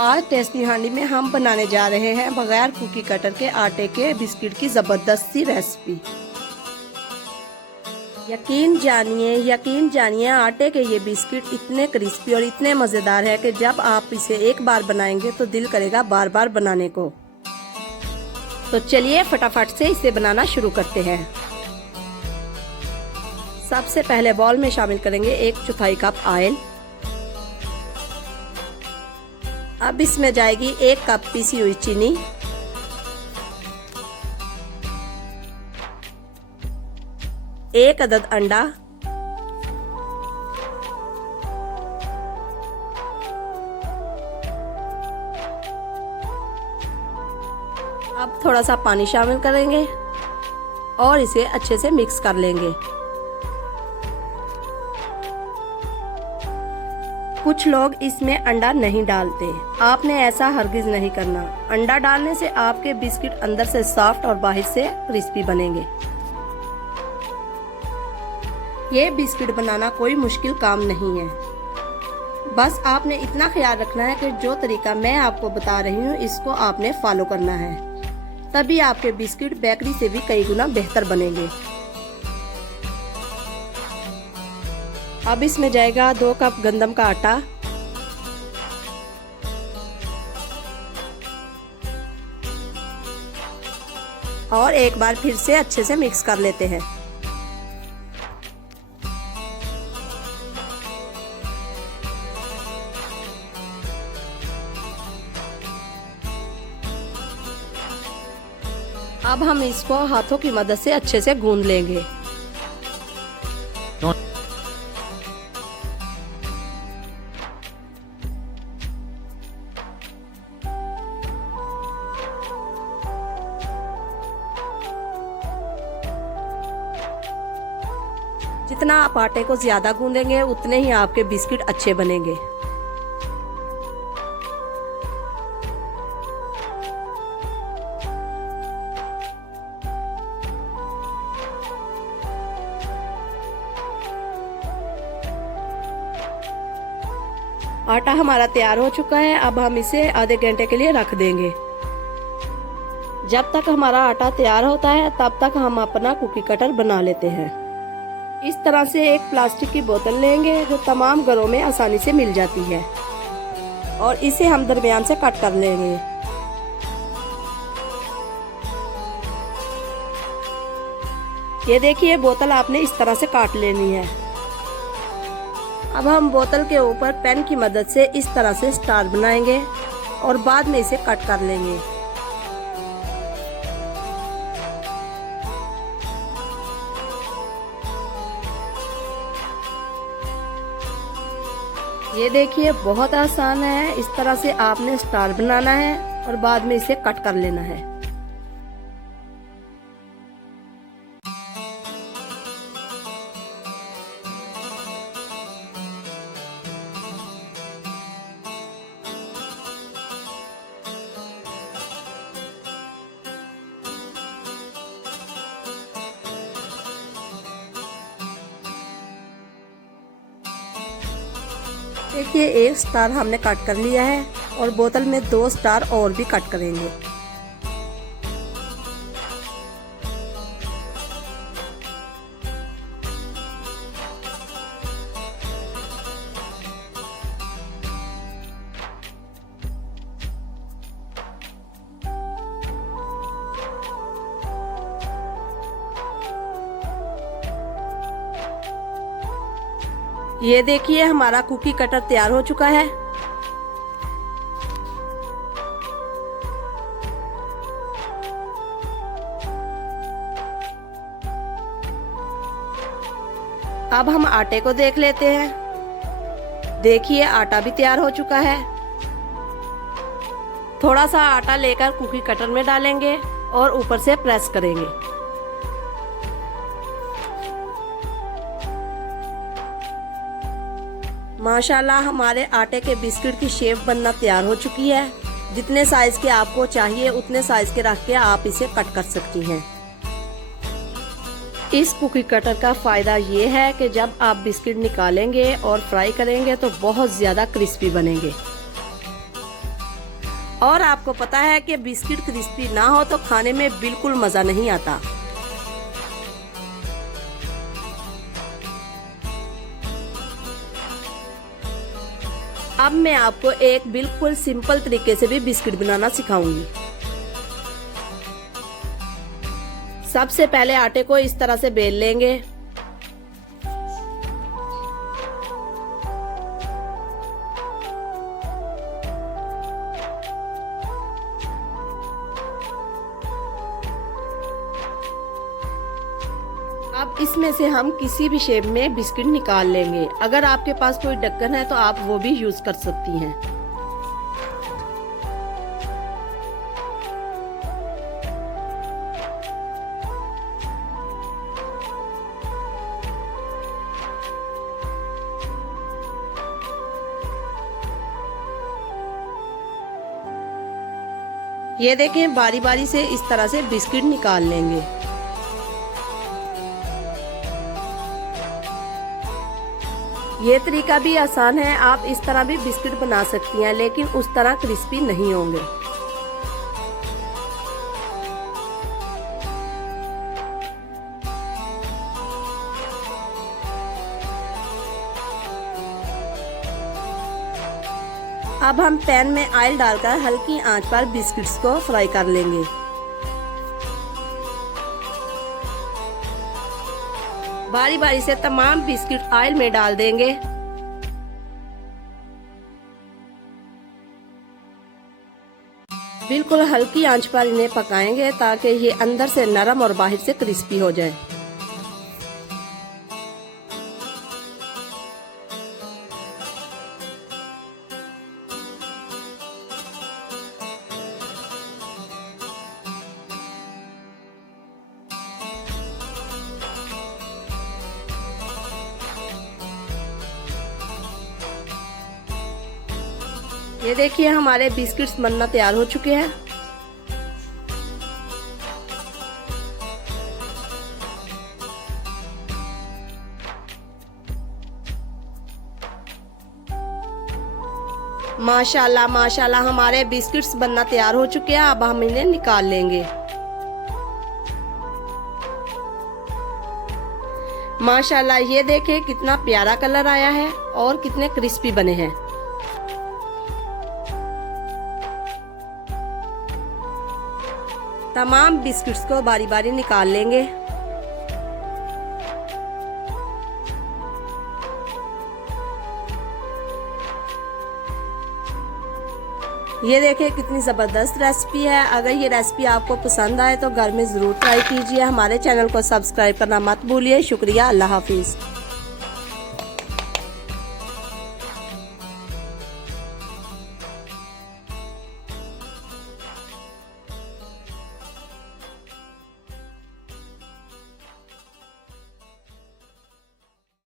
आज टेस्टी हांडी में हम बनाने जा रहे हैं बगैर कुकी कटर के आटे के बिस्किट की जबरदस्त सी रेसिपी। यकीन जानिए आटे के ये बिस्किट इतने क्रिस्पी और इतने मज़ेदार है कि जब आप इसे एक बार बनाएंगे तो दिल करेगा बार बार बनाने को। तो चलिए फटाफट से इसे बनाना शुरू करते हैं। सबसे पहले बाउल में शामिल करेंगे 1/4 कप ऑयल। अब इसमें जाएगी 1 कप पीसी हुई चीनी, 1 अदद अंडा, अब थोड़ा सा पानी शामिल करेंगे और इसे अच्छे से मिक्स कर लेंगे। कुछ लोग इसमें अंडा नहीं डालते, आपने ऐसा हरगिज नहीं करना। अंडा डालने से आपके बिस्किट अंदर से सॉफ्ट और बाहर से क्रिस्पी बनेंगे। ये बिस्किट बनाना कोई मुश्किल काम नहीं है, बस आपने इतना ख्याल रखना है कि जो तरीका मैं आपको बता रही हूँ इसको आपने फॉलो करना है, तभी आपके बिस्किट बेकरी से भी कई गुना बेहतर बनेंगे। अब इसमें जाएगा 2 कप गंदम का आटा, और एक बार फिर से अच्छे से मिक्स कर लेते हैं। अब हम इसको हाथों की मदद से अच्छे से गूंद लेंगे। जितना आप आटे को ज्यादा गूंदेंगे उतने ही आपके बिस्किट अच्छे बनेंगे। आटा हमारा तैयार हो चुका है। अब हम इसे आधे घंटे के लिए रख देंगे। जब तक हमारा आटा तैयार होता है तब तक हम अपना कुकी कटर बना लेते हैं। इस तरह से एक प्लास्टिक की बोतल लेंगे जो तमाम घरों में आसानी से मिल जाती है, और इसे हम दरमियान से कट कर लेंगे। ये देखिए बोतल आपने इस तरह से काट लेनी है। अब हम बोतल के ऊपर पेन की मदद से इस तरह से स्टार बनाएंगे और बाद में इसे कट कर लेंगे। ये देखिए बहुत आसान है। इस तरह से आपने स्टार बनाना है और बाद में इसे कट कर लेना है। देखिए 1 स्टार हमने कट कर लिया है और बोतल में 2 स्टार और भी कट करेंगे। ये देखिए हमारा कुकी कटर तैयार हो चुका है। अब हम आटे को देख लेते हैं। देखिए आटा भी तैयार हो चुका है। थोड़ा सा आटा लेकर कुकी कटर में डालेंगे और ऊपर से प्रेस करेंगे। माशाल्लाह हमारे आटे के बिस्किट की शेप बनना तैयार हो चुकी है। जितने साइज के आपको चाहिए उतने साइज के रख के आप इसे कट कर सकती हैं। इस कुकी कटर का फ़ायदा ये है कि जब आप बिस्किट निकालेंगे और फ्राई करेंगे तो बहुत ज़्यादा क्रिस्पी बनेंगे। और आपको पता है कि बिस्किट क्रिस्पी ना हो तो खाने में बिल्कुल मज़ा नहीं आता। अब मैं आपको एक बिल्कुल सिंपल तरीके से भी बिस्किट बनाना सिखाऊंगी। सबसे पहले आटे को इस तरह से बेल लेंगे। अब इसमें से हम किसी भी शेप में बिस्किट निकाल लेंगे। अगर आपके पास कोई ढक्कन है तो आप वो भी यूज कर सकती हैं। ये देखें, बारी बारी से इस तरह से बिस्किट निकाल लेंगे। ये तरीका भी आसान है, आप इस तरह भी बिस्किट बना सकती हैं, लेकिन उस तरह क्रिस्पी नहीं होंगे। अब हम पैन में ऑयल डालकर हल्की आंच पर बिस्किट्स को फ्राई कर लेंगे। बारी बारी से तमाम बिस्किट ऑयल में डाल देंगे। बिल्कुल हल्की आंच पर इन्हें पकाएंगे ताकि ये अंदर से नरम और बाहर से क्रिस्पी हो जाए। ये देखिए, हमारे बिस्किट्स बनना तैयार हो चुके हैं। माशाल्लाह माशाल्लाह, हमारे बिस्किट्स बनना तैयार हो चुके हैं। अब हम इन्हें निकाल लेंगे। माशाल्लाह, ये देखिए कितना प्यारा कलर आया है और कितने क्रिस्पी बने हैं। तमाम बिस्किट्स को बारी बारी निकाल लेंगे। ये देखिए कितनी ज़बरदस्त रेसिपी है। अगर ये रेसिपी आपको पसंद आए तो घर में ज़रूर ट्राई कीजिए। हमारे चैनल को सब्सक्राइब करना मत भूलिए। शुक्रिया, अल्लाह हाफिज़।